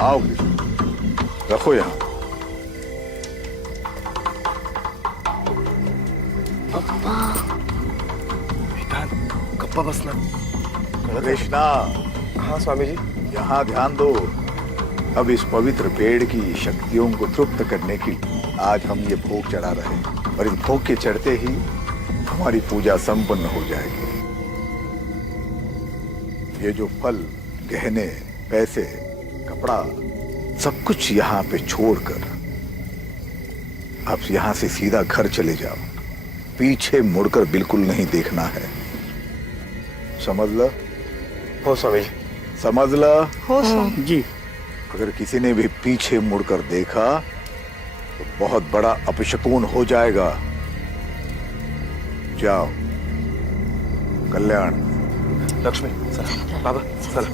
आओ कृष्ण, रखो यहाँ। गप्पा बसना। कृष्णा, हाँ स्वामी जी। यहाँ ध्यान दो। अब इस पवित्र पेड़ की शक्तियों को तृप्त करने की आज हम ये भोग चढ़ा रहे हैं, और इस भोग के चढ़ते ही हमारी पूजा संपन्न हो जाएगी। ये जो फल, गहने, पैसे, कपड़ा, सब कुछ यहाँ पे छोड़कर आप यहाँ से सीधा घर चले जाओ। पीछे मुड़कर बिल्कुल नहीं देखना है, समझ लो? हो स्वामी जी। समझ लो? हो स्वामी जी। अगर किसी ने भी पीछे मुड़कर देखा तो बहुत बड़ा अपशकुन हो जाएगा। जाओ। कल्याण। लक्ष्मी चला। बाबा चला।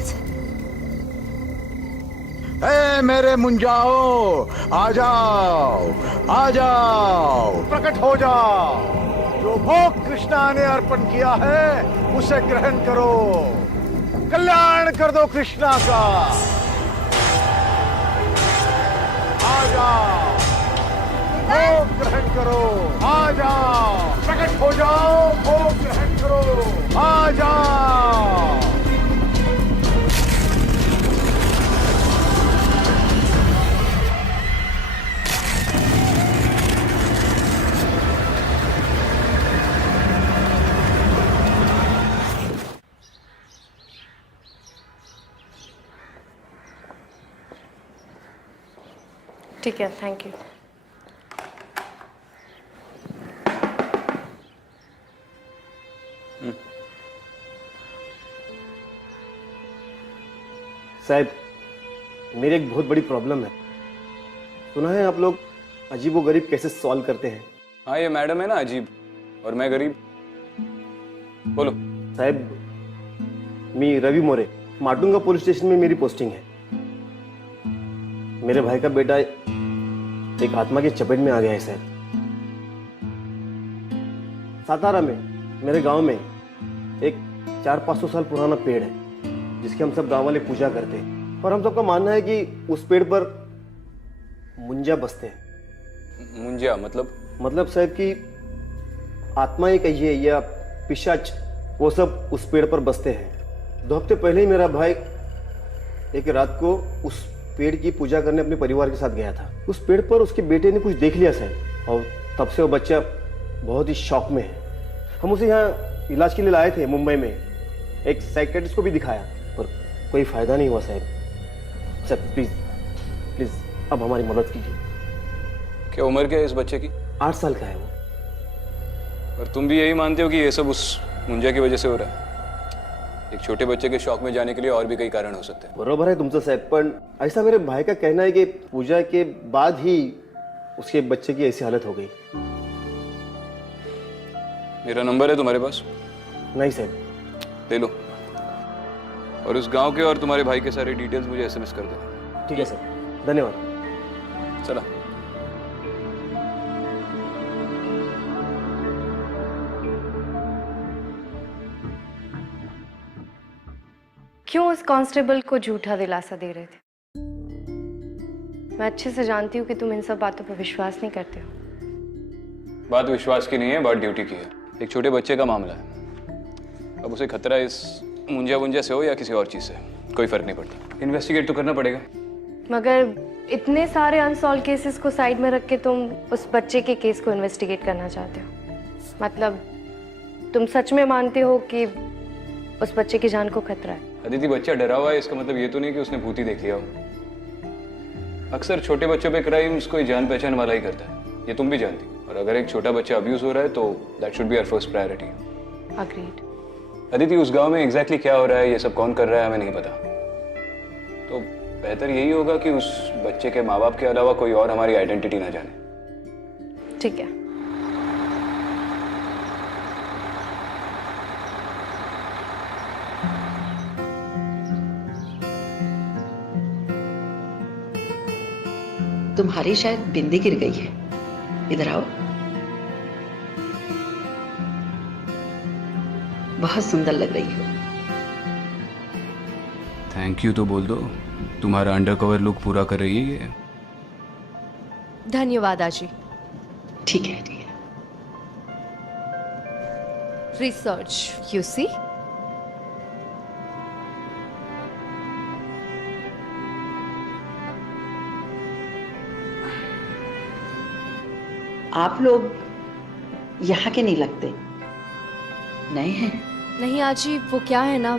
ए मेरे मुंजाओ, आ जाओ, आ जाओ, प्रकट हो जाओ। जो भोग कृष्णा ने अर्पण किया है उसे ग्रहण करो। कल्याण कर दो कृष्णा का। आ जाओ, भोग ग्रहण करो। आ जाओ, प्रकट हो जाओ, भोग ग्रहण करो। आ जाओ। ठीक है, थैंक यू। साहब, मेरी एक बहुत बड़ी प्रॉब्लम है। सुना है आप लोग अजीबो गरीब कैसे सॉल्व करते हैं। हाँ, ये मैडम है ना अजीब, और मैं गरीब। बोलो। साहब, मी रवि मोरे, माटुंगा पुलिस स्टेशन में मेरी पोस्टिंग है। मेरे भाई का बेटा एक आत्मा की चपेट में आ गया है साहब। सातारा में मेरे गांव में एक 400-500 साल पुराना पेड़ है जिसके हम सब गांव वाले पूजा करते हैं, और हम सबका मानना है कि उस पेड़ पर मुंजा बसते हैं। मुंजिया मतलब साहब कि आत्माएं कहिए या पिशाच, वो सब उस पेड़ पर बसते हैं। 2 हफ्ते पहले ही मेरा भाई एक रात को उस पेड़ की पूजा करने अपने परिवार के साथ गया था। उस पेड़ पर उसके बेटे ने कुछ देख लिया साहब, और तब से वो बच्चा बहुत ही शौक में है। हम उसे यहाँ इलाज के लिए लाए थे मुंबई में, एक साइकियाट्रिस्ट को भी दिखाया, पर कोई फायदा नहीं हुआ साहब। सर प्लीज प्लीज अब हमारी मदद कीजिए। क्या उम्र क्या है इस बच्चे की? 8 साल का है वो। और तुम भी यही मानते हो कि ये सब उस मुंजिया की वजह से हो रहा है? एक छोटे बच्चे के शौक में जाने के लिए और भी कई कारण हो सकते हैं। बरोबर है तुमसे साहब, पर ऐसा मेरे भाई का कहना है कि पूजा के बाद ही उसके बच्चे की ऐसी हालत हो गई। मेरा नंबर है तुम्हारे पास? नहीं साहब। ले लो, और उस गांव के और तुम्हारे भाई के सारे डिटेल्स मुझे एसएमएस कर दो। ठीक है सर, धन्यवाद। चला। क्यों उस कांस्टेबल को झूठा दिलासा दे रहे थे? मैं अच्छे से जानती हूँ कि तुम इन सब बातों पर विश्वास नहीं करते हो। बात विश्वास की नहीं है, बात ड्यूटी की है। एक छोटे बच्चे का मामला है। अब उसे खतरा इस मुंजिया से हो या किसी और चीज से, कोई फर्क नहीं पड़ता। इन्वेस्टिगेट तो करना पड़ेगा। मगर इतने सारे अनसॉल्व केसेस को साइड में रख के तुम उस बच्चे के केस को इन्वेस्टिगेट करना चाहते हो? मतलब तुम सच में मानते हो कि उस बच्चे की जान को खतरा है? अदिति, बच्चा डरा हुआ है, इसका मतलब ये तो नहीं कि उसने भूत ही देख लिया हो। अक्सर छोटे बच्चों पे क्राइम्स कोई जान पहचान वाला ही करता है, ये तुम भी जानती हो। और अगर एक छोटा बच्चा अब्यूज हो रहा है तो that should be our first priority. Agreed. Aditi, उस गांव में एग्जैक्टली क्या हो रहा है, ये सब कौन कर रहा है, हमें नहीं पता। तो बेहतर यही होगा कि उस बच्चे के माँ बाप के अलावा कोई और हमारी आइडेंटिटी ना जाने। ठीक है। तुम्हारी शायद बिंदी गिर गई है, इधर आओ। बहुत सुंदर लग रही हो। थैंक यू तो बोल दो। तुम्हारा अंडरकवर लुक पूरा कर रही है ये। धन्यवाद आजी। ठीक है, ठीक है। Research you see. आप लोग यहाँ के नहीं लगते, नए हैं। नहीं आजी, वो क्या है ना,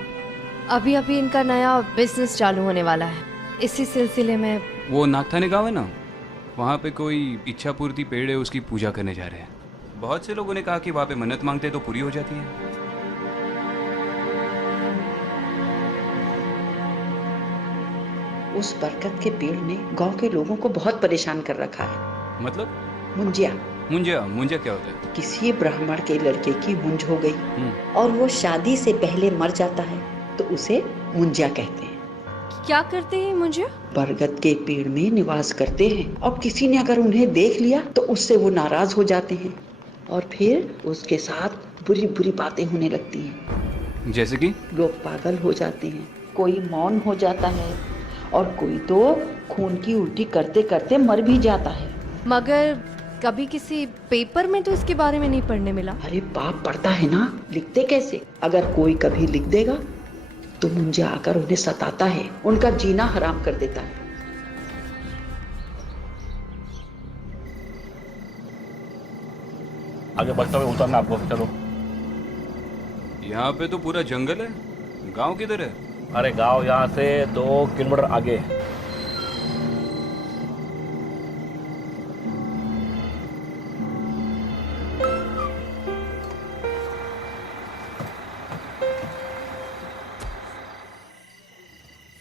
अभी अभी इनका नया बिजनेस चालू होने वाला है, इसी सिलसिले में। वो नागथाने गाँव है ना, वहाँ पे कोई इच्छा पूर्ति पेड़ है, उसकी पूजा करने जा रहे हैं। बहुत से लोगों ने कहा कि वहाँ पे मन्नत मांगते तो पूरी हो जाती है। उस बरगद के पेड़ ने गांव के लोगों को बहुत परेशान कर रखा है। मतलब? मुंजिया। मुंजिया क्या होता है? किसी ब्राह्मण के लड़के की मुंज हो गई और वो शादी से पहले मर जाता है तो उसे मुंजिया कहते हैं। क्या करते हैं मुझे? बरगद के पेड़ में निवास करते हैं और किसी ने अगर उन्हें देख लिया तो उससे वो नाराज हो जाते हैं और फिर उसके साथ बुरी बुरी बातें होने लगती हैं। जैसे कि? लोग पागल हो जाते हैं, कोई मौन हो जाता है और कोई तो खून की उल्टी करते करते मर भी जाता है। मगर कभी किसी पेपर में तो इसके बारे में नहीं पढ़ने मिला। अरे बाप पढ़ता है ना, लिखते कैसे? अगर कोई कभी लिख देगा तो मुंजिया आकर उन्हें सताता है, उनका जीना हराम कर देता है। आगे बस में उतरना आपको, चलो। यहाँ पे तो पूरा जंगल है, गांव किधर है? अरे गांव यहाँ से 2 किलोमीटर आगे।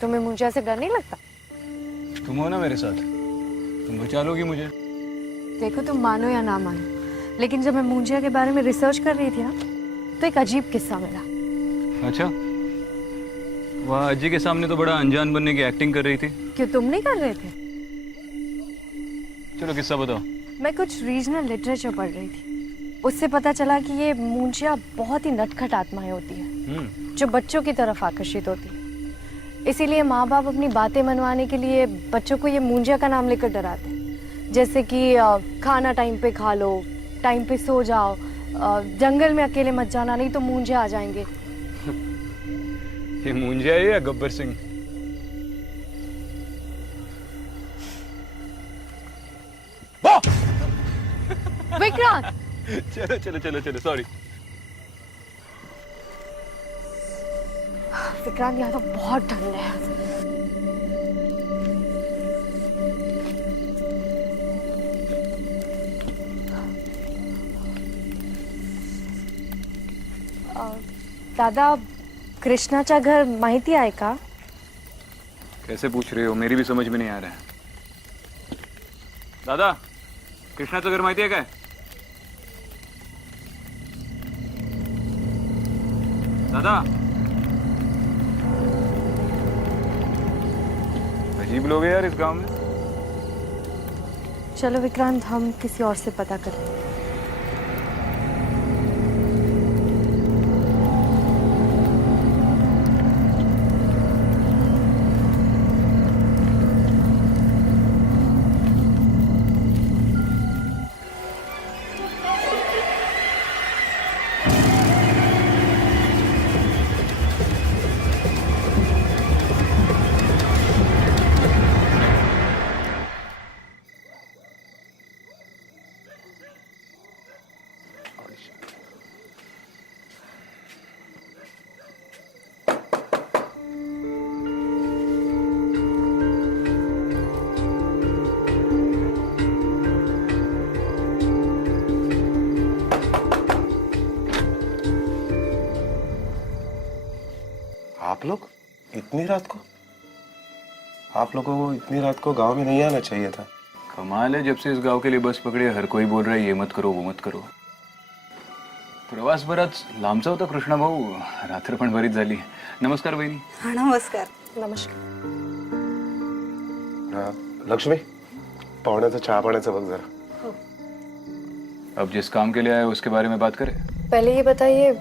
तुम्हें मुंजिया से डर नहीं लगता? तुम हो ना मेरे साथ, तुम बचा लोगी मुझे। देखो, तुम मानो या ना मानो, लेकिन जब मैं मुंजिया के बारे में रिसर्च कर रही थी ना, तो एक अजीब किस्सा मिला। अच्छा, वह अज्जी के सामने तो बड़ा अनजान बनने की एक्टिंग कर रही थी। क्यों, तुम नहीं कर रहे थे? चलो किस्सा बताओ। मैं कुछ रीजनल लिटरेचर पढ़ रही थी, उससे पता चला कि ये मुंजिया बहुत ही नटखट आत्माएं होती है जो बच्चों की तरफ आकर्षित होती है। इसीलिए माँ बाप अपनी बातें मनवाने के लिए बच्चों को ये मुंजिया का नाम लेकर डराते हैं, जैसे कि खाना टाइम पे खा लो, टाइम पे सो जाओ, जंगल में अकेले मत जाना नहीं तो मुंजिया आ जाएंगे। ये मुंजिया है या गब्बर सिंह? विक्रांत! चलो चलो चलो चलो, सॉरी। विक्रांत, यहाँ तो बहुत ठंड है। दादा, कृष्णाचा घर माहिती आहे का? कैसे पूछ रहे हो, मेरी भी समझ में नहीं आ रहा है। दादा, कृष्णाचं घर माहिती आहे काय? दादा, अजीब लोग हैं यार इस गांव में। चलो विक्रांत, हम किसी और से पता करते हैं। आप लोग इतनी रात को? आप लोगों को इतनी रात को गांव में नहीं आना चाहिए था। कमाल है, जब से इस गांव के लिए बस पकड़ी हर कोई बोल रहा है ये मत करो वो मत करो। प्रवास बराच लांबचा होता कृष्णा भाऊ, रात्र पण बरीच झाली। नमस्कार बहिणी। हाँ नमस्कार। नमस्कार। लक्ष्मी, पाहुण्याचं चहा पाण्याचं बघ जरा। अब जिस काम के लिए आए उसके बारे में बात करें। पहले ये बताइए,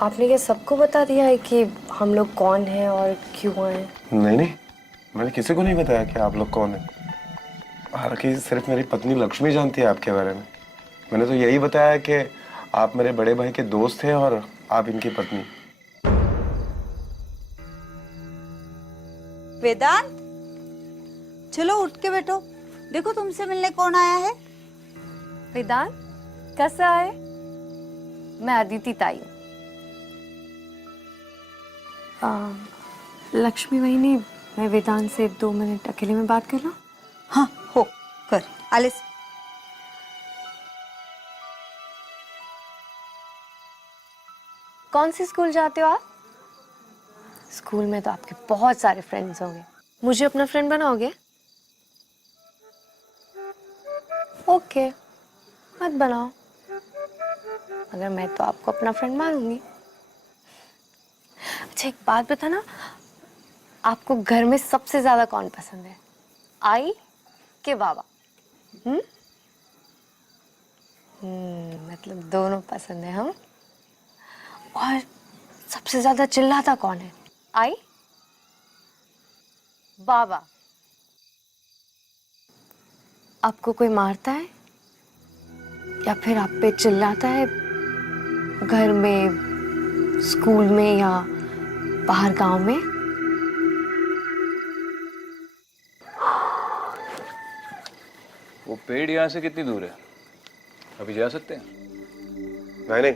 आपने क्या सबको बता दिया है कि हम लोग कौन हैं और क्यों आए? नहीं नहीं, मैंने किसी को नहीं बताया कि आप लोग कौन है। हालांकि सिर्फ मेरी पत्नी लक्ष्मी जानती है आपके बारे में। मैंने तो यही बताया कि आप मेरे बड़े भाई के दोस्त हैं और आप इनकी पत्नी। वेदांत, चलो उठ के बैठो। देखो तुमसे मिलने कौन आया है। वेदांत कैसा है? मैं अदिति ताई हूँ। लक्ष्मी वहिनी, मैं वेदांत से 2 मिनट अकेले में बात कर लूं? हाँ हो कर आलिस। कौन सी स्कूल जाते हो आप? स्कूल में तो आपके बहुत सारे फ्रेंड्स होंगे, मुझे अपना फ्रेंड बनाओगे? ओके, मत बनाओ, मगर मैं तो आपको अपना फ्रेंड मानूंगी। अच्छा एक बात बताना, आपको घर में सबसे ज्यादा कौन पसंद है, आई के बाबा? मतलब दोनों पसंद है हम। और सबसे ज्यादा चिल्लाता कौन है, आई बाबा? आपको कोई मारता है या फिर आप पे चिल्लाता है घर में, स्कूल में या बाहर गांव में? वो पेड़ यहाँ से कितनी दूर है? अभी जा सकते हैं? नहीं,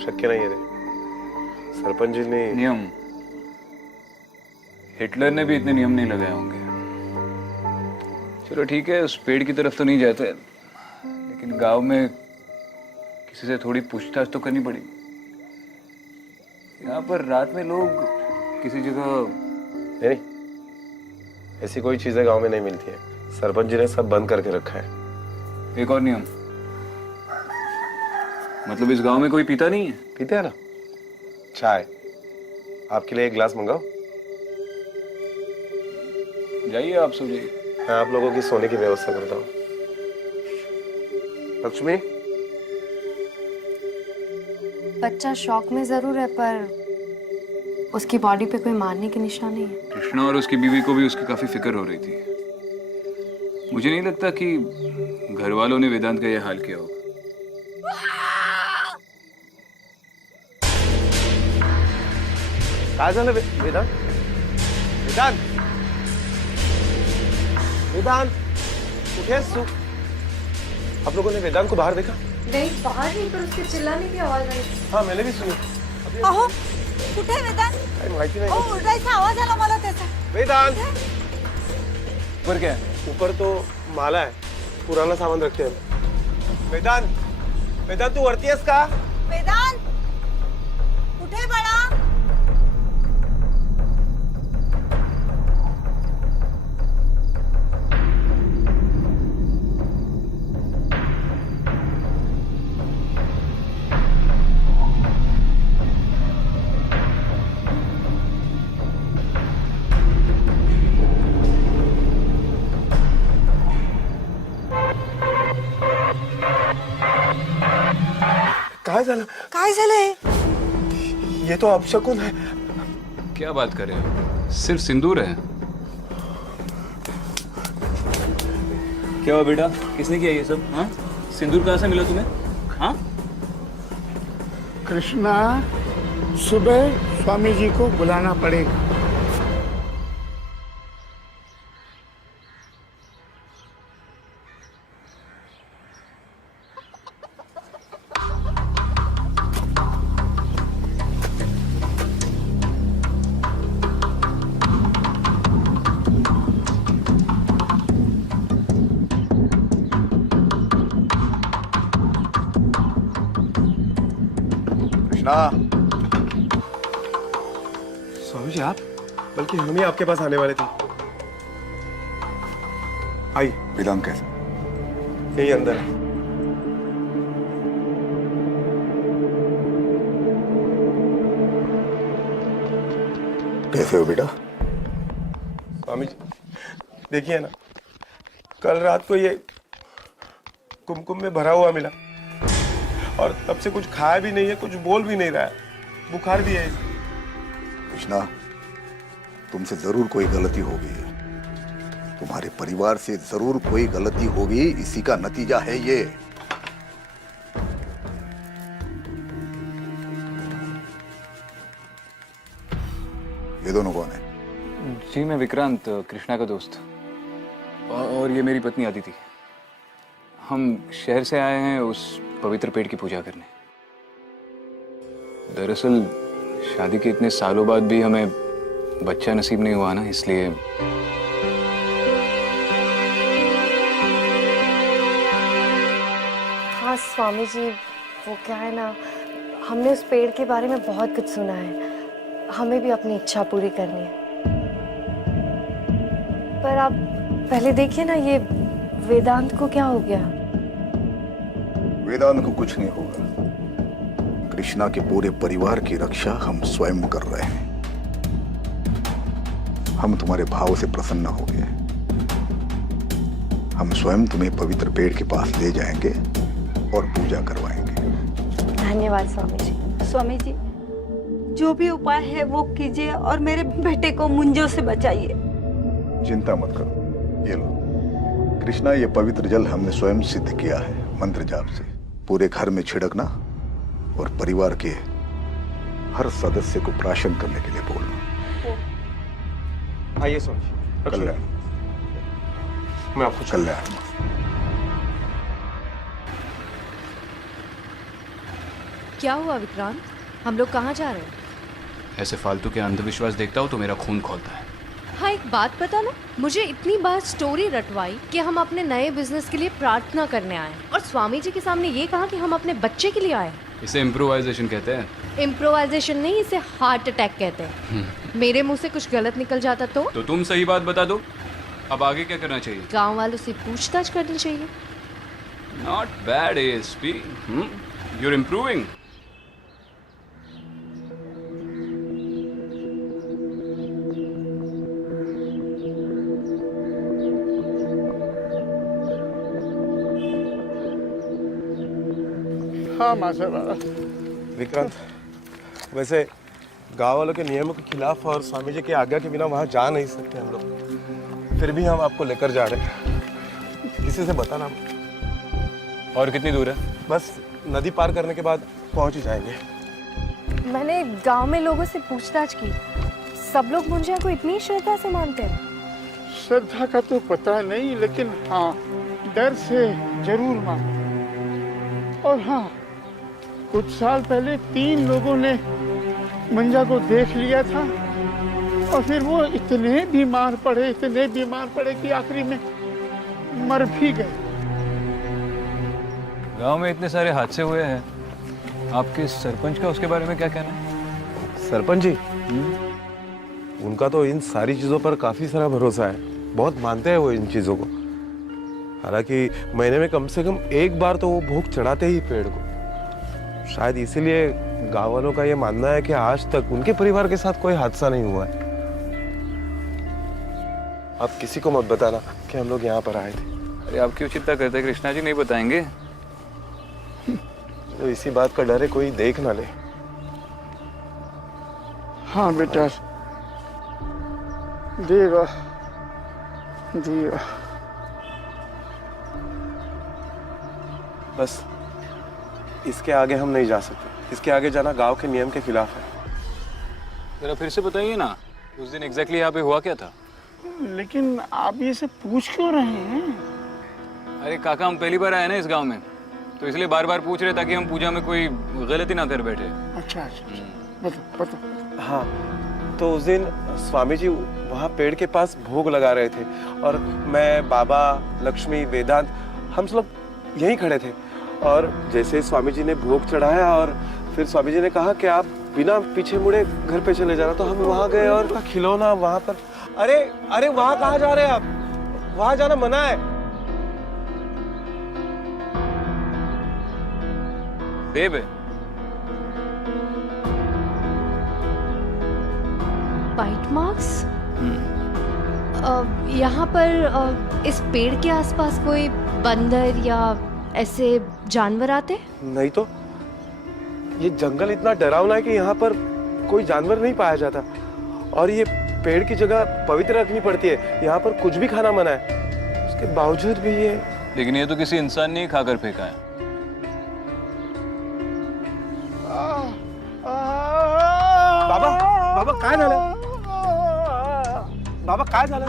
शक्य नहीं है रे। सरपंच जी ने नियम, हिटलर ने भी इतने नियम नहीं लगाए होंगे। चलो ठीक है, उस पेड़ की तरफ तो नहीं जाते, लेकिन गांव में किसी से थोड़ी पूछताछ तो करनी पड़ेगी। यहाँ पर रात में लोग किसी जगह नहीं, ऐसी कोई चीजें गांव में नहीं मिलती है। सरपंच जी ने सब बंद करके रखा है। एक और नियम, मतलब इस गांव में कोई पीता नहीं है? पीते हैं ना चाय। आपके लिए एक गिलास मंगाओ? जाइए, आप सो जाइए। मैं आप लोगों की सोने की व्यवस्था करता हूँ। लक्ष्मी, बच्चा शौक में जरूर है, पर उसकी बॉडी पे कोई मारने के निशान नहीं है। कृष्णा और उसकी बीवी को भी उसकी काफी फिक्र हो रही थी। मुझे नहीं लगता कि घर वालों ने वेदांत का यह हाल किया होगा। काय झालं वेदांत? वेदांत, वेदांत कुठे आहेस तू? आप लोगों ने वेदांत को बाहर देखा? नहीं, बाहर नहीं, पर उसके चिल्लाने की आवाज आई। हाँ, मैंने भी सुनी। अहो कुठे आहे वेदांत? काही माहिती नाही। अहो ओरडायचा आवाज आला मला त्याचा। वेदांत, ऊपर क्या है? ऊपर तो माला है, पुराना सामान रखते हैं। वेदांत, वेदांत तू वरती आहेस का? वेदांत कुठे आहे बाळा? काय झालं? काय झालंय? ये तो अपशकुन है। क्या बात कर रहे हो? सिर्फ सिंदूर है। क्या हुआ बेटा, किसने किया ये सब? हाँ, सिंदूर कहाँ से मिला तुम्हें? हाँ, कृष्णा, सुबह स्वामी जी को बुलाना पड़ेगा। कृष्णा, स्वामी जी आप, बल्कि हम ही आपके पास आने वाले थे। आई, वेदांत कैसे? यही अंदर है। कैसे हो बेटा? स्वामी जी देखिए ना, कल रात को ये कुमकुम में भरा हुआ मिला और तब से कुछ खाया भी नहीं है, कुछ बोल भी नहीं रहा है, बुखार भी है इसे। कृष्णा, तुमसे जरूर कोई गलती होगी, तुम्हारे परिवार से जरूर कोई गलती होगी, इसी का नतीजा है ये। ये दोनों कौन है? जी मैं विक्रांत, कृष्णा का दोस्त, और ये मेरी पत्नी आदिति। हम शहर से आए हैं उस पवित्र पेड़ की पूजा करने। दरअसल शादी के इतने सालों बाद भी हमें बच्चा नसीब नहीं हुआ ना, इसलिए। हाँ स्वामी जी, वो क्या है ना, हमने उस पेड़ के बारे में बहुत कुछ सुना है, हमें भी अपनी इच्छा पूरी करनी है। पर आप पहले देखिए ना, ये वेदांत को क्या हो गया? वेदांत को कुछ नहीं होगा। कृष्णा के पूरे परिवार की रक्षा हम स्वयं कर रहे हैं। हम तुम्हारे भाव से प्रसन्न हो गए। हम स्वयं तुम्हें पवित्र पेड़ के पास ले जाएंगे और पूजा करवाएंगे। धन्यवाद स्वामी जी। स्वामी जी, जो भी उपाय है वो कीजिए और मेरे बेटे को मुंजों से बचाइए। चिंता मत करो, ये लो। कृष्णा, ये पवित्र जल हमने स्वयं सिद्ध किया है मंत्र जाप से। पूरे घर में छिड़कना और परिवार के हर सदस्य को प्राशन करने के लिए बोलना। आइए स्वामी। कल्याण, मैं आपको कल्याण। क्या हुआ विक्रांत, हम लोग कहाँ जा रहे हैं? ऐसे फालतू के अंधविश्वास देखता हूँ तो मेरा खून खौलता है। हाँ एक बात पता ना, मुझे इतनी बार स्टोरी रटवाई कि हम अपने नए बिजनेस के लिए प्रार्थना करने आए और स्वामी जी के सामने ये कहा कि हम अपने बच्चे के लिए आए। इसे इम्प्रोवाइजेशन कहते हैं। इम्प्रोवाइजेशन नहीं, इसे हार्ट अटैक कहते हैं। मेरे मुंह से कुछ गलत निकल जाता तो तुम सही बात बता दो। अब आगे क्या करना चाहिए? गांव वालों से पूछताछ करनी चाहिए। Not bad ASP, you're improving. हाँ माशाल्लाह। विक्रांत, वैसे गांव वालों के नियमों के खिलाफ और स्वामी जी की आज्ञा के बिना वहां जा नहीं सकते हम लोग, फिर भी हम आपको लेकर जा रहे हैं। किसी से बताना। और कितनी दूर है? बस नदी पार करने के बाद पहुंच ही जाएंगे। मैंने गांव में लोगों से पूछताछ की, सब लोग मुंजिया को इतनी श्रद्धा से मानते हैं। श्रद्धा का तो पता नहीं, लेकिन हाँ डर से जरूर मानो। और हाँ, कुछ साल पहले 3 लोगों ने मंजा को देख लिया था और फिर वो इतने बीमार पड़े कि आखिरी में मर भी गए। गांव में इतने सारे हादसे हुए हैं, आपके सरपंच का उसके बारे में क्या कहना है? सरपंच जी, उनका तो इन सारी चीजों पर काफी सारा भरोसा है, बहुत मानते हैं वो इन चीजों को। हालांकि महीने में कम से कम एक बार तो वो भोग चढ़ाते ही पेड़ को। शायद इसीलिए गांव वालों का ये मानना है कि आज तक उनके परिवार के साथ कोई हादसा नहीं हुआ है। आप किसी को मत बताना कि हम लोग यहाँ पर आए थे। अरे आप क्यों चिंता करते हैं, कृष्णा जी नहीं बताएंगे। तो इसी बात का डर है कोई देख ना ले। हाँ बेटा, देवा देवा। बस इसके आगे हम नहीं जा सकते। इसके आगे जाना गांव के नियम के खिलाफ है। जरा फिर से बताइए ना, उस दिन एग्जैक्टली यहाँ पे हुआ क्या था? लेकिन आप ये सब पूछ क्यों रहे हैं? अरे काका, हम पहली बार आए ना इस गांव में, तो इसलिए बार बार पूछ रहे ताकि हम पूजा में कोई गलती ना कर बैठे। अच्छा अच्छा, बताओ। हाँ, तो उस दिन स्वामी जी वहाँ पेड़ के पास भोग लगा रहे थे और मैं, बाबा, लक्ष्मी, वेदांत, हम सब लोग यहीं खड़े थे। और जैसे ही स्वामी जी ने भोग चढ़ाया और फिर स्वामी जी ने कहा कि आप बिना पीछे मुड़े घर पे चले जाना, तो हम वहाँ गए और खिलौना वहाँ पर। अरे अरे, वहाँ कहाँ जा रहे हैं आप? वहाँ जाना मना है। देव है। Bite marks? यहाँ पर इस पेड़ के आसपास कोई बंदर या ऐसे जानवर आते? नहीं तो, ये जंगल इतना डरावना है कि यहाँ पर कोई जानवर नहीं पाया जाता। और ये पेड़ की जगह पवित्र रखनी पड़ती है, यहाँ पर कुछ भी खाना मना है, उसके बावजूद भी ये। लेकिन ये तो किसी इंसान ने ही खाकर फेंका है। बाबा, बाबा काय झालं? बाबा काय झालं?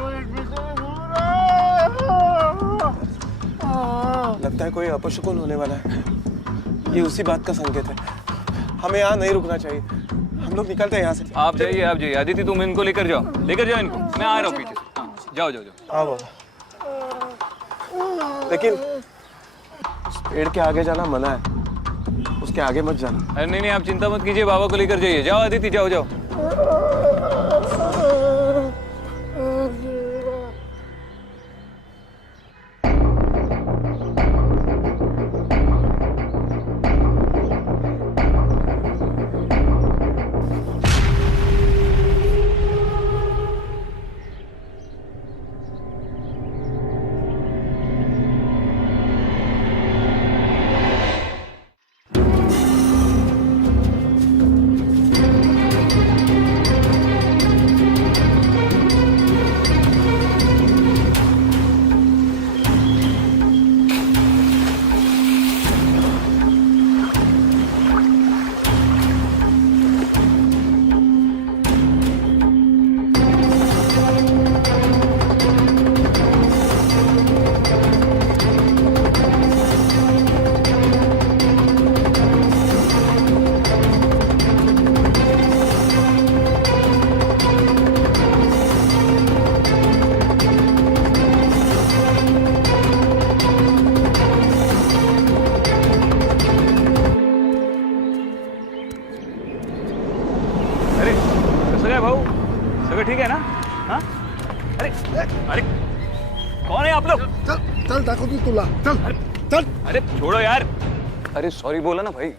लगता है कोई अपशकुन होने वाला है। ये उसी बात का संकेत है। हमें यहाँ नहीं रुकना चाहिए। हम लोग निकलते हैं यहाँ से। आप जाइए आदिति, तुम इनको लेकर जाओ इनको। मैं आ रहा हूँ पीछे से। हाँ, जाओ। हाँ बाबा, लेकिन उस पेड़ के आगे जाना मना है, उसके आगे मत जाना। अरे नहीं, आप चिंता मत कीजिए, बाबा को लेकर जाइए। जाओ आदिति, जाओ। भाऊ, सगळं ठीक आहे ना? हाँ? अरे कौन है आप लोग? चल दाखवतो तुला, चल। अरे छोड़ो यार। अरे सॉरी बोला ना भाई,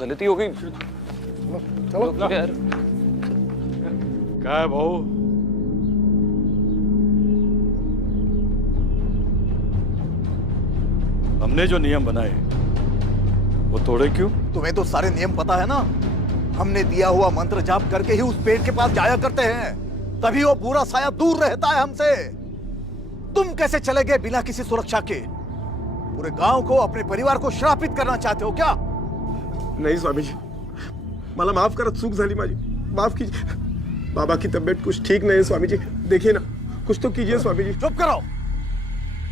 गलती हो गई। चलो यार। काय भाऊ, हमने जो नियम बनाए वो तोड़े क्यों? तुम्हें तो सारे नियम पता है ना। हमने दिया हुआ मंत्र जाप करके ही उस पेड़ के पास जाया करते हैं, तभी वो बुरा साया दूर रहता है हमसे। तुम कैसे चले गए बिना किसी सुरक्षा के? पूरे गांव को, अपने परिवार को श्रापित करना चाहते हो क्या? नहीं स्वामी जी, मला माफ करा, चूक झाली माझी, माफ कीजिए। बाबा की तबीयत कुछ ठीक नहीं है स्वामी जी, देखिए ना, कुछ तो कीजिए स्वामी जी। चुप करो।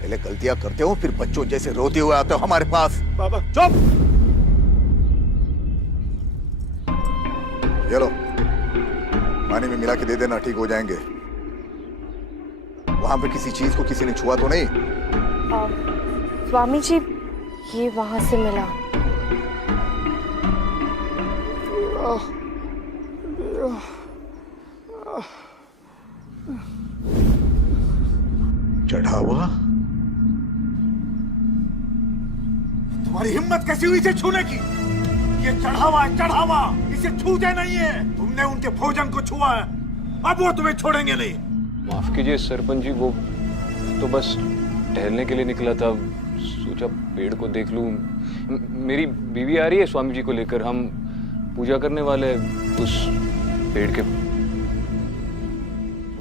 पहले गलतियां करते हो, फिर बच्चों जैसे रोते हुए आते हो हमारे पास। बाबा चुप। ये लो, पानी में मिला के दे देना, ठीक हो जाएंगे। वहां पे किसी चीज को किसी ने छुआ तो नहीं? स्वामी जी, ये वहां से मिला। चढ़ावा? तुम्हारी हिम्मत कैसी हुई इसे छूने की? ये चढ़ावा है, चढ़ावा। इसे छूते नहीं है। तुमने उनके भोजन को छुआ है, अब वो तुम्हें छोड़ेंगे नहीं। माफ कीजिए सरपंच जी, वो तो बस टहलने के लिए निकला था, सोचा पेड़ को देख लूं। मेरी बीवी आ रही है स्वामी जी को लेकर, हम पूजा करने वाले उस पेड़ के।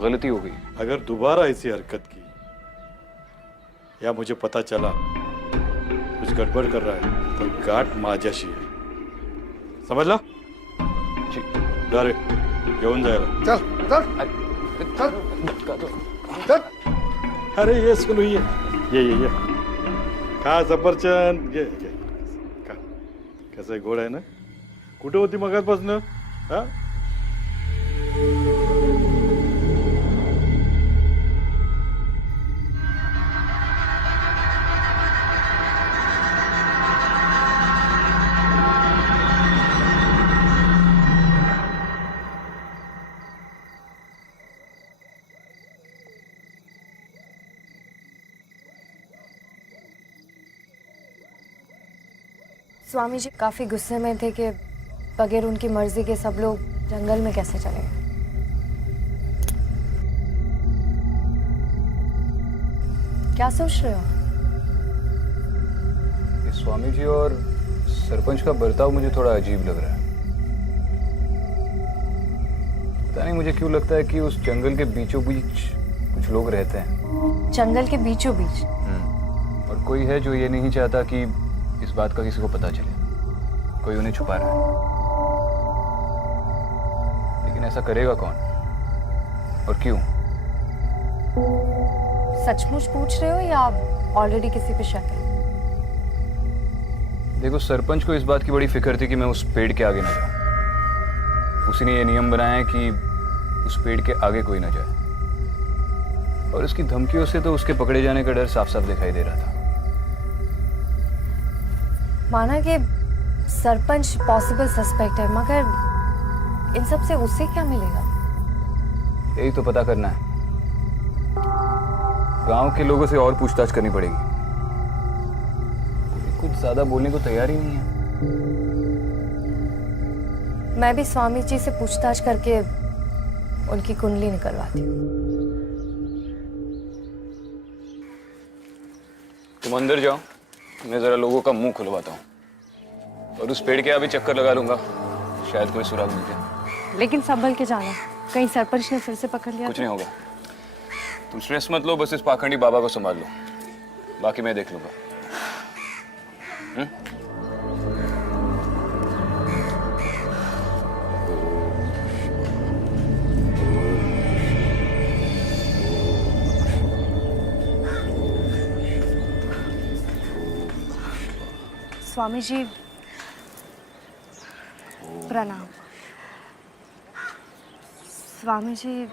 गलती हो गई। अगर दोबारा ऐसी हरकत की या मुझे पता चला कुछ गड़बड़ कर रहा है तो गाठ माझ्याशी है, समझला? जी। जा रे, घेऊन जायला। चल। अरे ये सुनो, ये खा सफरचंद, ये खा। कसं गोड आहे ना? कुठे होती मगाचपासून? हा? स्वामी जी काफी गुस्से में थे कि बगैर उनकी मर्जी के सब लोग जंगल में कैसे चले गए। क्या सोच रहे हो? ये स्वामी जी और सरपंच का बर्ताव मुझे थोड़ा अजीब लग रहा है। पता नहीं मुझे क्यों लगता है कि उस जंगल के बीचों बीच कुछ लोग रहते हैं। जंगल के बीचों बीच? और कोई है जो ये नहीं चाहता कि इस बात का किसी को पता चले, कोई उन्हें छुपा रहा है। लेकिन ऐसा करेगा कौन और क्यों? सचमुच पूछ रहे हो या ऑलरेडी किसी पे शक है? देखो, सरपंच को इस बात की बड़ी फिक्र थी कि मैं उस पेड़ के आगे ना जाऊं। उसी ने ये नियम बनाया है कि उस पेड़ के आगे कोई ना जाए, और उसकी धमकियों से तो उसके पकड़े जाने का डर साफ साफ दिखाई दे रहा था। माना कि सरपंच पॉसिबल सस्पेक्ट है, मगर इन सब से उससे क्या मिलेगा? यही तो पता करना है। गांव के लोगों से और पूछताछ करनी पड़ेगी। कोई कुछ ज्यादा बोलने को तैयार ही नहीं है। मैं भी स्वामी जी से पूछताछ करके उनकी कुंडली निकलवाती हूँ। तुम अंदर जाओ, मैं जरा लोगों का मुंह खुलवाता हूँ, और उस पेड़ के अभी चक्कर लगा लूंगा, शायद कोई सुराग मिल जाए। लेकिन संभल के जाना, कहीं सरपंच ने फिर से पकड़ लिया। कुछ नहीं होगा, तुम स्ट्रेस मत लो, बस इस पाखंडी बाबा को संभाल लो, बाकी मैं देख लूंगा। स्वामी जी प्रणाम। स्वामी जी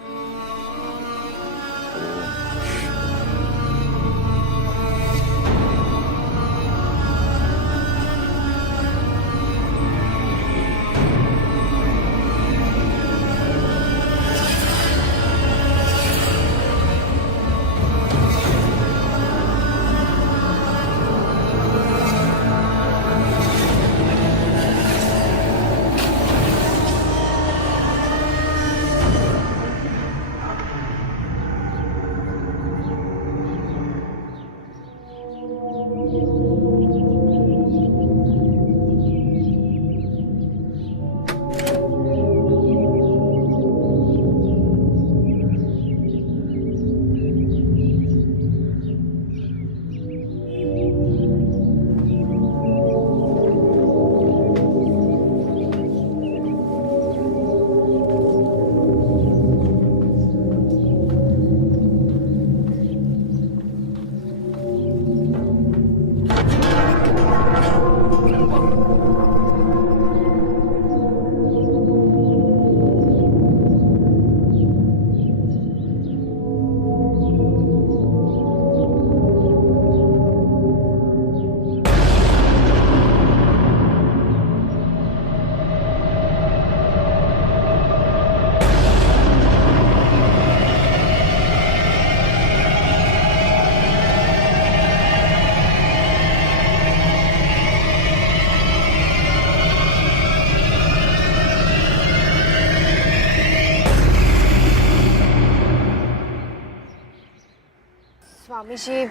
स्वामी जी,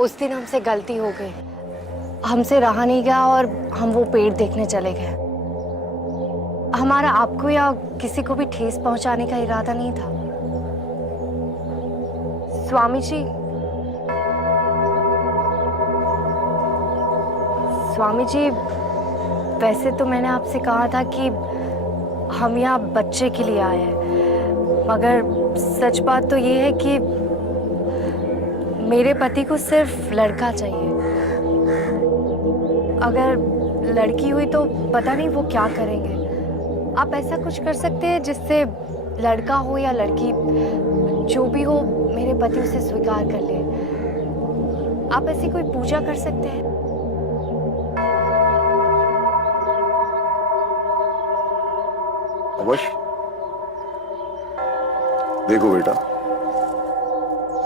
उस दिन हमसे गलती हो गई, हमसे रहा नहीं गया और हम वो पेड़ देखने चले गए। हमारा आपको या किसी को भी ठेस पहुंचाने का इरादा नहीं था। स्वामी जी, स्वामी जी, वैसे तो मैंने आपसे कहा था कि हम यहाँ बच्चे के लिए आए हैं, मगर सच बात तो ये है कि मेरे पति को सिर्फ लड़का चाहिए। अगर लड़की हुई तो पता नहीं वो क्या करेंगे। आप ऐसा कुछ कर सकते हैं जिससे लड़का हो या लड़की, जो भी हो, मेरे पति उसे स्वीकार कर ले। आप ऐसी कोई पूजा कर सकते हैं? अवश्य। देखो बेटा,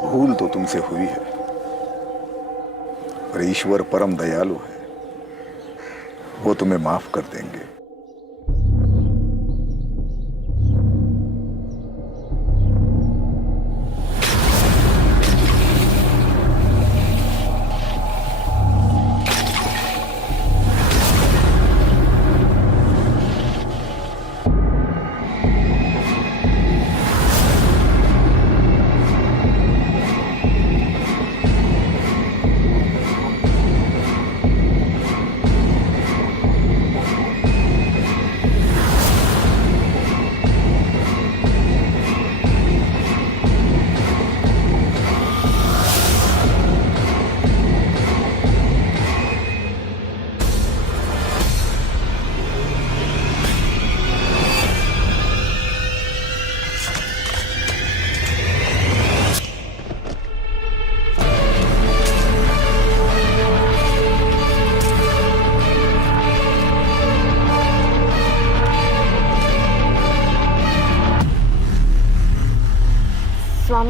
भूल तो तुमसे हुई है, पर ईश्वर परम दयालु है, वो तुम्हें माफ कर देंगे।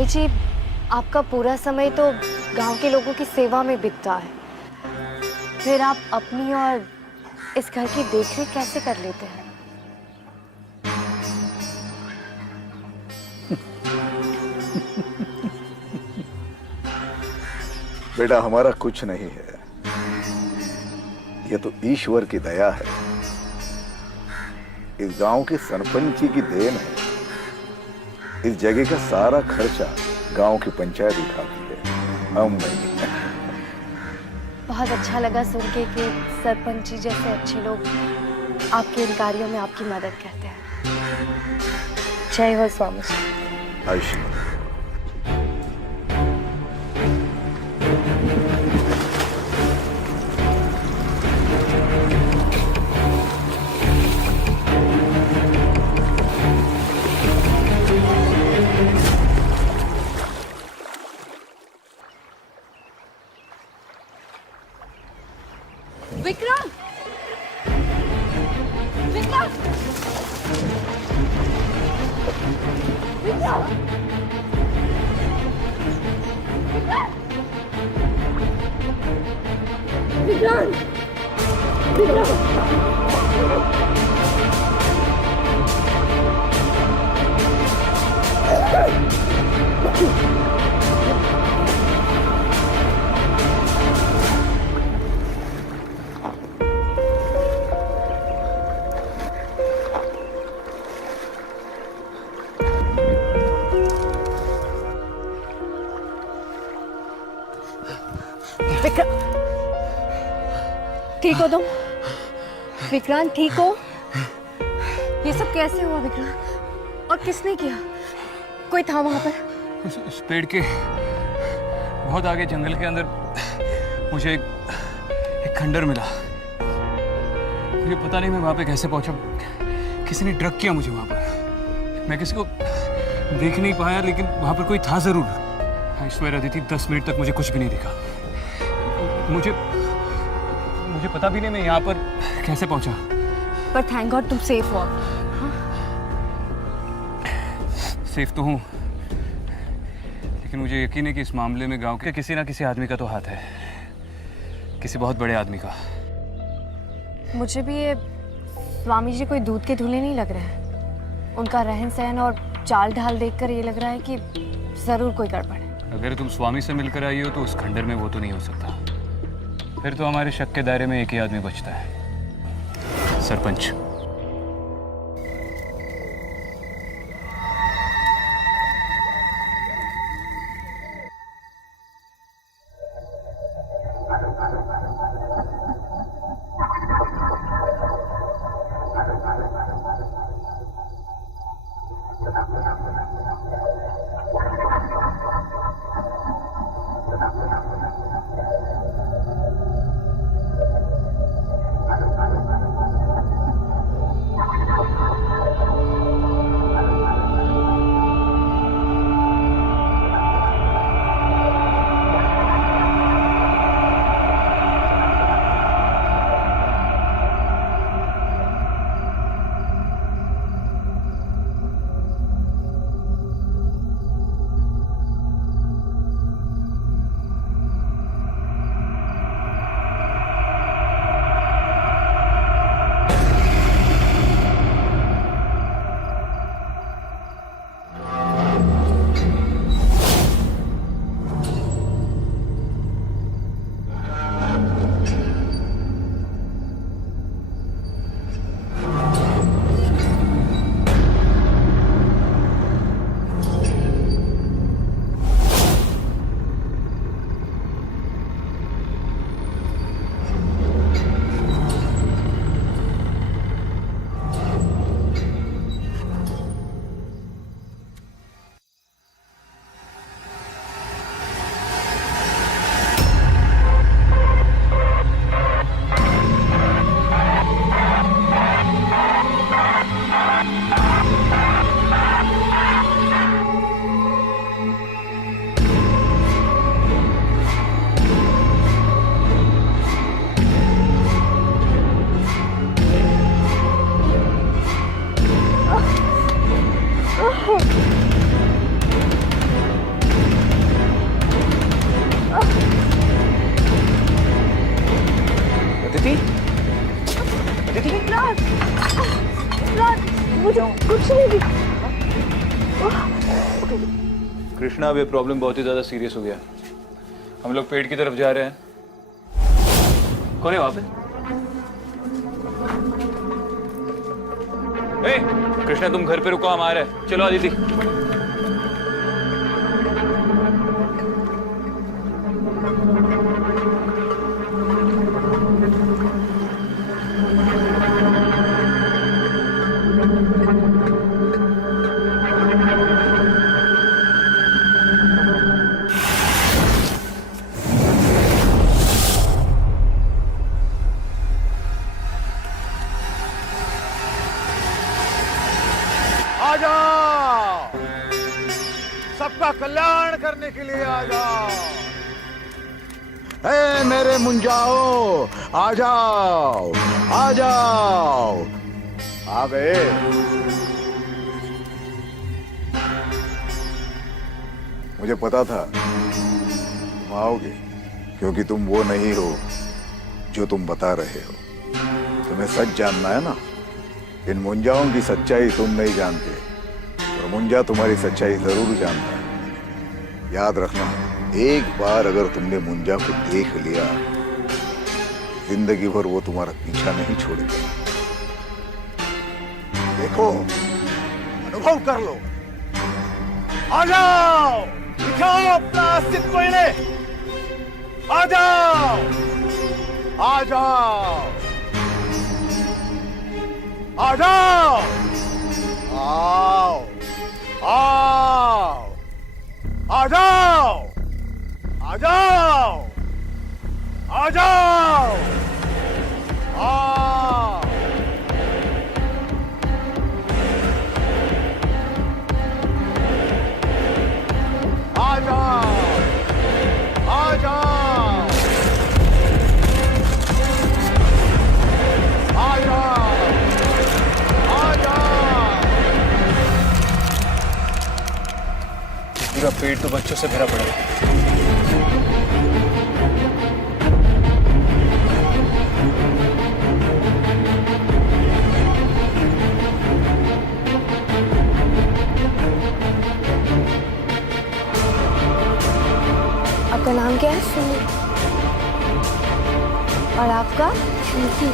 स्वामी जी, आपका पूरा समय तो गांव के लोगों की सेवा में बीतता है, फिर आप अपनी और इस घर की देखरेख कैसे कर लेते हैं? बेटा, हमारा कुछ नहीं है, यह तो ईश्वर की दया है। इस गांव के सरपंच जी की देन है। इस जगह का सारा खर्चा गांव की पंचायत उठाती है, हम नहीं। बहुत अच्छा लगा सुन के कि सरपंच जी जैसे अच्छे लोग आपके इन कार्यों में आपकी मदद करते हैं। जय हो स्वामी जी। आयुष्मान। विक्रम, विक्रम, विक्रम, विक्रम, ठीक हो तुम? विक्रांत ठीक हो? ये सब कैसे हुआ विक्रांत? और किसने किया? कोई था वहां पर? उस पेड़ के बहुत आगे जंगल के अंदर मुझे एक खंडर मिला। मुझे पता नहीं मैं वहां पे कैसे पहुंचा। किसी ने ड्रग किया मुझे वहां पर। मैं किसी को देख नहीं पाया, लेकिन वहां पर कोई था जरूर। आई स्वेयर अदिति, 10 मिनट तक मुझे कुछ भी नहीं दिखा। मुझे पता भी नहीं मैं यहाँ पर कैसे पहुंचा। पर थैंक गॉड तुम सेफ हो। सेफ तो हूँ, लेकिन मुझे यकीन है कि इस मामले में गांव के किसी ना किसी आदमी का तो हाथ है, किसी बहुत बड़े आदमी का। मुझे भी ये स्वामी जी कोई दूध के धुले नहीं लग रहे हैं। उनका रहन सहन और चाल ढाल देखकर ये लग रहा है कि जरूर कोई गड़बड़ है। अगर तुम स्वामी से मिलकर आई हो तो उस खंडर में वो तो नहीं हो सकता। फिर तो हमारे शक के दायरे में एक ही आदमी बचता है, सरपंच। दीदी विक्रांत, विक्रांत, मुझे कुछ नहीं दिखा। कृष्णा, अब ये प्रॉब्लम बहुत ही ज्यादा सीरियस हो गया। हम लोग पेड़ की तरफ जा रहे हैं। कौन है वहां पे? ए, कृष्णा तुम घर पे रुको, हम आ रहे हैं। चलो आदिति। आ जाओ, सबका कल्याण करने के लिए आ जाओ। ए मेरे मुंजाओ, आ जाओ, आ जाओ। आ गए। मुझे पता था तुम आओगे, क्योंकि तुम वो नहीं हो जो तुम बता रहे हो। तुम्हें सच जानना है ना। इन मुंजाओं की सच्चाई तुम नहीं जानते, और मुंजा तुम्हारी सच्चाई जरूर जानता है। याद रखना, एक बार अगर तुमने मुंजा को देख लिया, जिंदगी भर वो तुम्हारा पीछा नहीं छोड़ेगा। देखो, अनुभव कर लो। आ जाओ, दिखाओ अपना अस्तित्व इन्हें। आ जाओ, आ जाओ, आ जाओ, आओ, आओ, आ जाओ, आ जाओ, आ जाओ, आओ। आ जाओ, आ जाओ, आ जाओ, आ जाओ। पूरा पेट तो बच्चों से भरा पड़ा है। आपका नाम क्या है? सुनी। और आपका? श्रुति।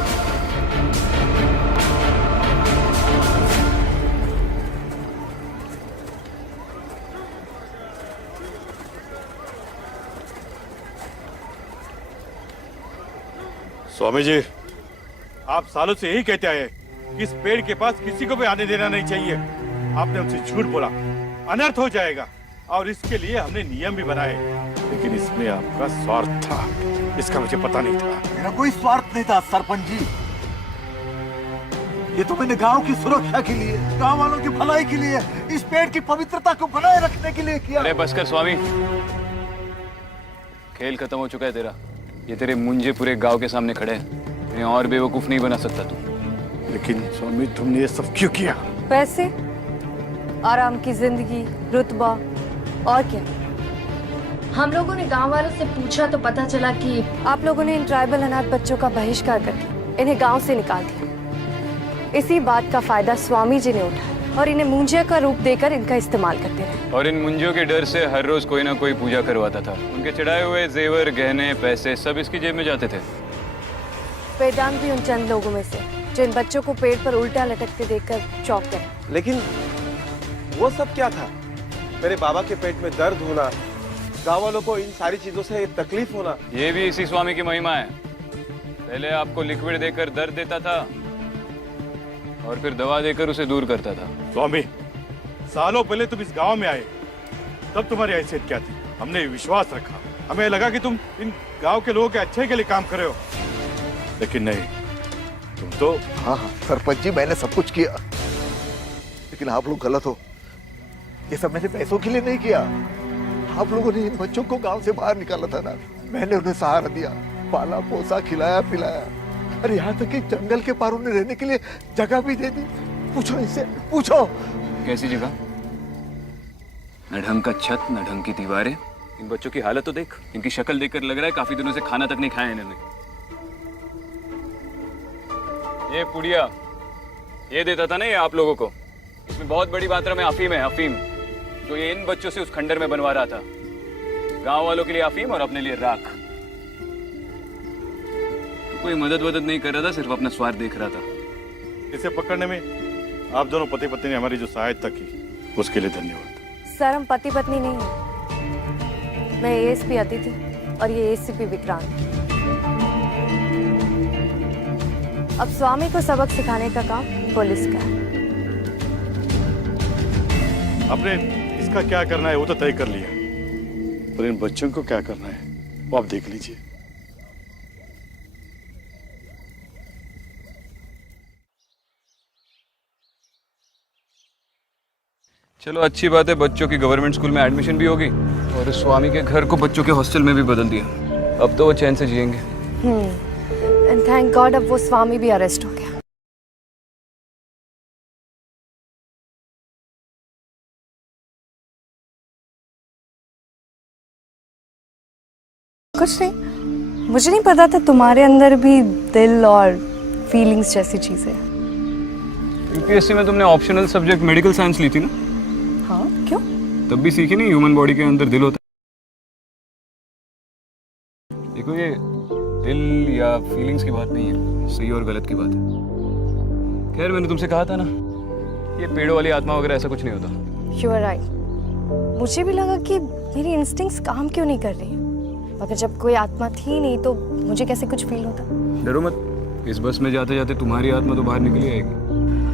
स्वामी जी, आप सालों से यही कहते आए कि इस पेड़ के पास किसी को भी आने देना नहीं चाहिए। आपने उनसे झूठ बोला, अनर्थ हो जाएगा, और इसके लिए हमने नियम भी बनाए। लेकिन इसमें आपका स्वार्थ था, इसका मुझे पता नहीं था। मेरा कोई स्वार्थ नहीं था सरपंच जी। ये तो मैंने गांव की सुरक्षा के लिए, गांव वालों की भलाई के लिए, इस पेड़ की पवित्रता को बनाए रखने के लिए किया। अरे बस कर स्वामी, खेल खत्म हो चुका है तेरा। ये तेरे मुंजे पूरे गांव के सामने खड़े हैं। इन्हें और बेवकूफ नहीं बना सकता तू। लेकिन स्वामी, तुमने ये सब क्यों किया? पैसे, आराम की जिंदगी, रुतबा, और क्या? हम लोगों ने गांव वालों से पूछा तो पता चला कि आप लोगों ने इन ट्राइबल अनाथ बच्चों का बहिष्कार करके इन्हें गांव से निकाल दिया। इसी बात का फायदा स्वामी जी ने उठाया और इन्हें मुंजिया का रूप देकर इनका इस्तेमाल करते रहे। और इन मुंजियों के डर से हर रोज कोई ना कोई पूजा करवाता था। उनके चढ़ाए हुए जेवर, गहने, पैसे सब इसकी जेब में जाते थे। वेदांत भी उन चंद लोगों में से जो इन बच्चों को पेड़ पर उल्टा लटकते देखकर चौंक गए। लेकिन वो सब क्या था? मेरे बाबा के पेट में दर्द होना, गाँव वालों को इन सारी चीजों से तकलीफ होना, ये भी इसी स्वामी की महिमा है। पहले आपको लिक्विड देकर दर्द देता था और फिर दवा देकर उसे दूर करता था। स्वामी, सालों पहले तुम इस गांव में आए, तब तुम्हारी हैसियत क्या थी? हमने विश्वास रखा, हमें लगा कि तुम इन गांव के लोगों के अच्छे के लिए काम कर रहे हो, लेकिन नहीं, तुम तो। हाँ हाँ सरपंच जी, मैंने सब कुछ किया, लेकिन आप लोग गलत हो। ये सब मैंने पैसों के लिए नहीं किया। आप लोगों ने इन बच्चों को गांव से बाहर निकाला था ना, मैंने उन्हें सहारा दिया, पाला पोसा, खिलाया पिलाया, और यहाँ तक कि जंगल के पार उन्हें रहने के लिए जगह भी दे दी। पूछो इनसे, पूछो। कैसी जगह? न ढंग का छत, न ढंग की दीवारें। इन बच्चों की हालत तो देख। इनकी शक्ल देखकर लग रहा है काफी दिनों से खाना तक नहीं खाया इन्होंने। ये पुड़िया ये देता था ना ये आप लोगों को, इसमें बहुत बड़ी मात्रा में अफीम है, अफीम, जो ये इन बच्चों से उस खंडर में बनवा रहा था। गांव वालों के लिए अफीम और अपने लिए राख। कोई मदद वदद नहीं कर रहा था, सिर्फ अपना स्वार्थ देख रहा था। इसे पकड़ने में आप दोनों पति पत्नी ने हमारी जो सहायता की उसके लिए धन्यवाद। सर हम पति पत्नी नहीं हैं। मैं एएसपी अदिति और ये एसीपी विक्रांत। अब स्वामी को सबक सिखाने का काम पुलिस का है। आपने इसका क्या करना है वो तो तय कर लिया, पर इन बच्चों को क्या करना है वो आप देख लीजिए। चलो अच्छी बात है, बच्चों की गवर्नमेंट स्कूल में एडमिशन भी होगी और इस स्वामी के घर को बच्चों के हॉस्टल में भी बदल दिया। अब तो वो चैन से जिएंगे। एंड थैंक गॉड अब वो स्वामी भी अरेस्ट हो गया। कुछ नहीं, मुझे नहीं पता था तुम्हारे अंदर भी दिल और फीलिंग्स जैसी चीजें। यूपीएससी में तुमने ऑप्शनल सब्जेक्ट मेडिकल साइंस ली थी ना? हाँ क्यों? तब भी सीखी नहीं ह्यूमन बॉडी के अंदर दिल होता है। देखो ये दिल या फीलिंग्स की बात नहीं है, सही और गलत की बात है। खैर मैंने तुमसे कहा था ना, ये पेड़ों वाली आत्मा वगैरह ऐसा कुछ नहीं होता। You are right. मुझे भी लगा कि मेरी इंस्टिंक्ट्स काम क्यों नहीं कर रही, मगर जब कोई आत्मा थी नहीं तो मुझे कैसे कुछ फील होता। डरो मत, इस बस में जाते जाते तुम्हारी आत्मा तो बाहर निकली आएगी।